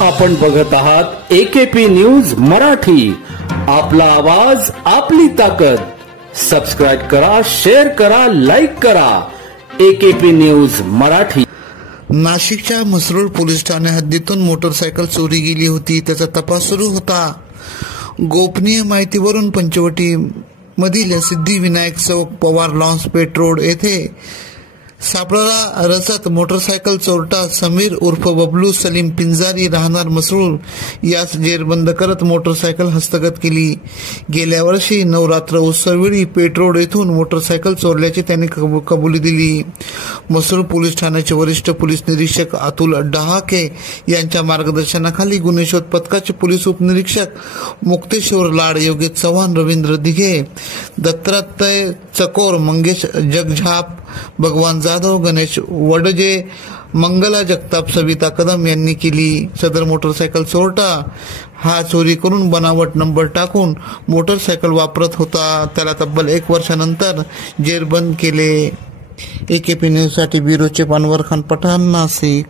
आपण बघत आहात AKP न्यूज मराठी. आपला आवाज आपली ताकद. सबस्क्राइब करा, शेअर करा, लाईक करा. AKP news Marathi. नाशिकच्या म्हसरूळ पोलीस ठाणे हद्दीतून मोटरसायकल चोरी गेली होती. त्याचा तपास सुरू होता. गोपनीय माहितीवरून पंचवटी मधील सिद्धिविनायक चौक पवार लॉन्सपेट रोड येथे सापळा रचत मोटरसायकल चोरटा समीर उर्फ बबलू सलीम पिंजारी राहणार म्हसरूळ यास जेरबंद करत मोटरसायकल हस्तगत केली. गेल्या वर्षी नवरात्र उत्सववेळी पेठ रोड येथून मोटरसायकल चोरल्याची त्यांनी कबुली दिली. म्हसरूळ पोलीस ठाण्याचे वरिष्ठ पोलीस निरीक्षक अतुल डहाके यांच्या मार्गदर्शनाखाली गुन्हे शोध पथकाचे पोलीस उपनिरीक्षक मुक्तेश्वर लाड, योगेश चव्हाण, रवींद्र दिघे, दत्तात्रय चकोर, मंगेश जगझाप, भगवान जाधव, गणेश वडजे, मंगला जगताप, सविता कदम यांनी केली. सदर मोटरसायकल चोरटा हा चोरी करून बनावट नंबर टाकून मोटरसायकल वापरत होता. त्याला तब्बल 1 वर्षानंतर जेरबंद केले. AKP न्यूजसाठी ब्युरो चीफ अनवर खान पठाण, नाशिक.